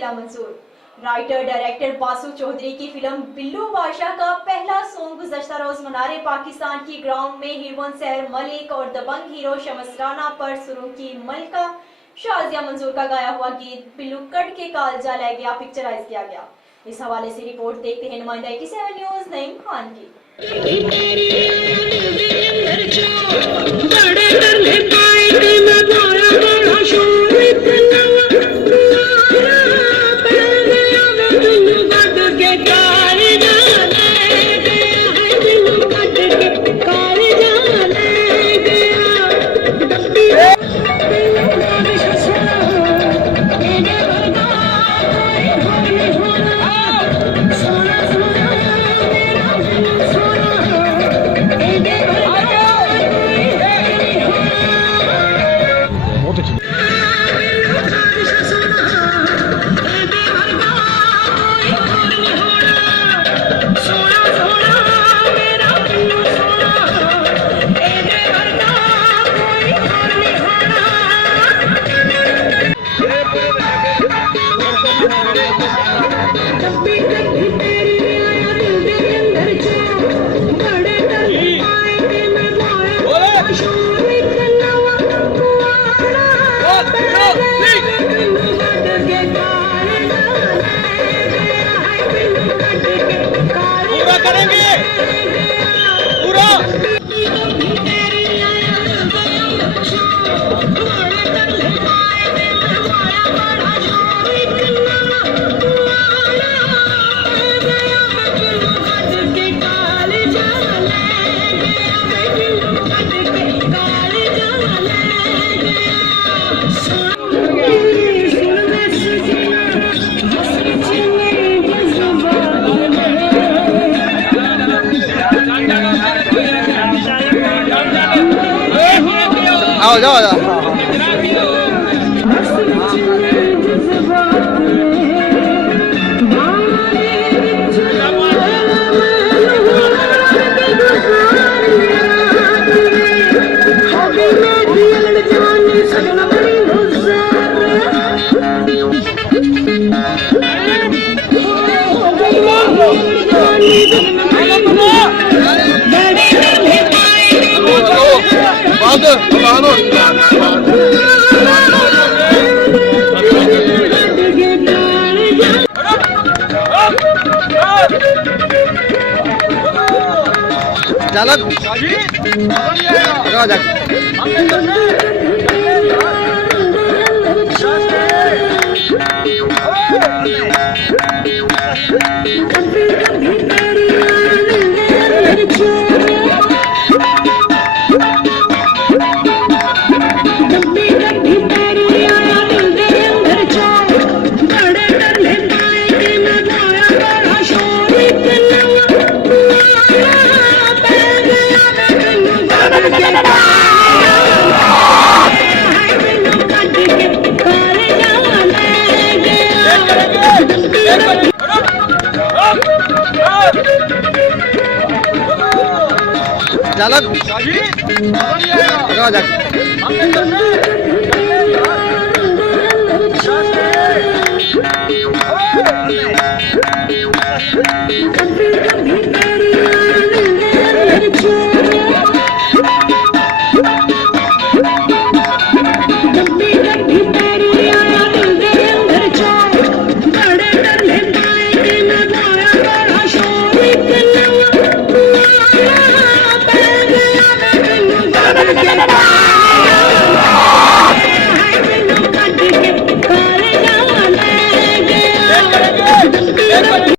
सिलसिला मंजूर। Writer director Basu Chaudhary की फिल्म बिल्लू बादशाह का पहला सॉन्ग गुज़श्ता रोज मनारे पाकिस्तान की ग्राउंड में हीरोइन सहर मलिक और दबंग हीरो शमस राना पर सुरों की मलका शाजिया मंजूर का गाया हुआ गीत बिल्लू कट के कालजा लै गया पिक्चराइज किया गया। इस हवाले से रिपोर्ट देखते हैं नुमाइंदा 87 न्यूज़ नईम खान की। आओ जाओ जाओ चलो